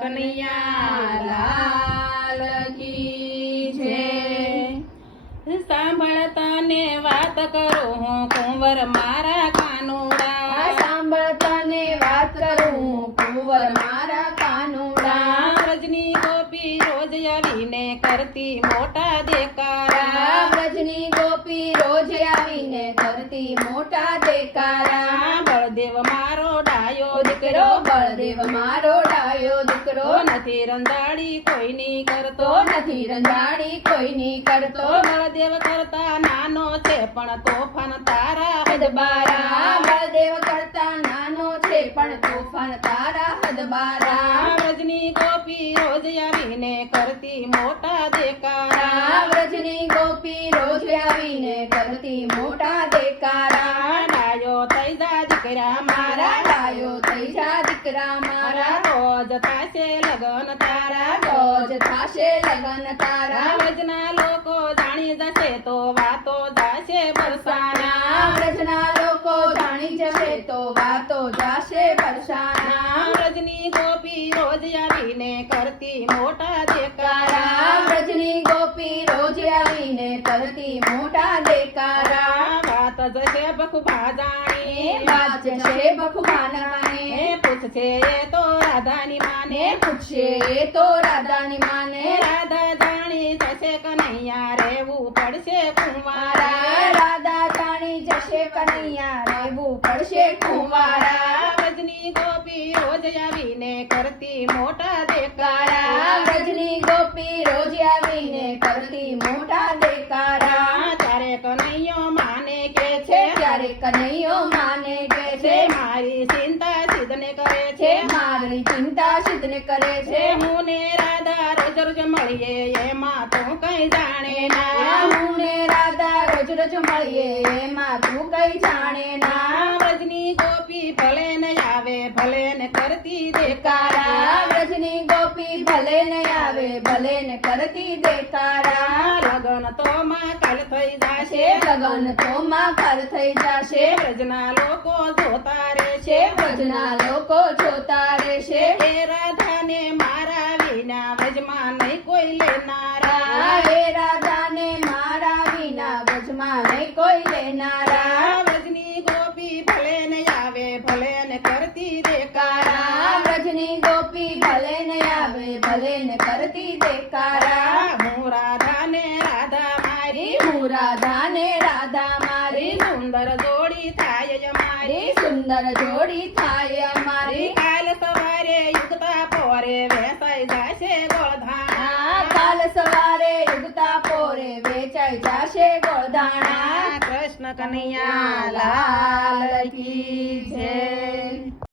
કનૈયા લાલ કી જય। સાંભળ તને વાત કરું હું કુંવર મારા કાનુડા, સાંભળ તને વાત કરું હું કુંવર મારા કાનુડા। વ્રજની ગોપી રોજ આવીને કરતી મોટા દેકારા, વ્રજની ગોપી રોજ આવીને કરતી મોટા દેકારા। બળદેવ મારો ડાયો દીકરો, બળદેવ મારો ડાયો દીકરો, નથી રંધાડી કોઈની કરતો, નથી રંધાડી કોઈની કરતો। બળદેવ કરતા નાનો છે પણ તોફાન તારા હદબારા, બળદેવ કરતા નાનો છે પણ તોફાન તારા હદબારા। વ્રજની ગોપી રોજ આવીને કરતી મોટા દેકારા, વ્રજની ગોપી રોજ આવીને કરતી મોટા દેકારા। ડાયો થઈ જા દીકરા મારા, ડાયો થઈ જા દીકરા મારા, રોજ થાશે લગન તારા, રોજ થાશે લગન તારા। વ્રજના લોકો જાણી જશે તો વાતો જાશે બરસાના, વ્રજના લોકો જાણી જશે તો વાતો જાશે બરસાના। વ્રજની ગોપી રોજ આવીને કરતી મોટા દેકારા, વ્રજની ગોપી રોજ આવીને કરતી મોટા દેકારા। વાત જશે બખુભા જાણી, વાત જશે બખુબાનાને, પૂછશે એ તો રાધાની માને, પૂછશે એ તો રાધાની માને। રાધા જાણી જશે કનૈયા રહેવું પડશે કુંવારા, રાધા જાણી જશે કનૈયા રહેવું પડશે કુંવારા। વ્રજની ગોપી રોજ આવીને કરતી મોટા દેકારા, વ્રજની ગોપી રોજ આવીને કરતી મોટા દેકારા। ત્યારે કનૈયો માને કે છે, ત્યારે કનૈયો માને કે છે, મારી ચિંતા સિદ્ધને કરે છે, મારી ચિંતા સિદ્ધને કરે છે। હું ને રાધા રોજ રોજ મળીએ એમાં તું કઈ જાણે ના, હું ને રાધા રોજ રોજ મળીએ એમાં તું કઈ જાણે ના। વ્રજની ગોપી ભલે ન આવે ભલે ને કરતી દેકારા, વ્રજની ગોપી ભલે ન આવે ભલે ને કરતી દેકારા। લગન તો માં કાલ થઈ જાશે, લગન તો માં કાલ થઈ જાશે, વ્રજના લોકો જોતા રહેશે, વ્રજના લોકો જોતા રહેશે। એ રાધાને મારા વિના વ્રજમાં નહીં કોઈ લેનારા, હે રાધાને મારા વિના વ્રજમાં નહીં કોઈ લેનારા। વ્રજની ગોપી ભલે ને આવે ભલે ને કરતી દેકારા, વ્રજની ગોપી ભલે ન આવે ભલે ને કરતી દેકારા। હું રાધાને રાધા મારી, હું રાધાને રાધા મારી, સુંદર જોડી થાય અમારી, સુંદર જોડી થાય અમારી। કાલ સવારે યુગતા પોરે વેસાઈ જાશે ગોળધાણા, કાલ સવારે યુગતા પોરે વેચાઈ જાશે ગોળધાણા। કૃષ્ણ કનૈયા લાલ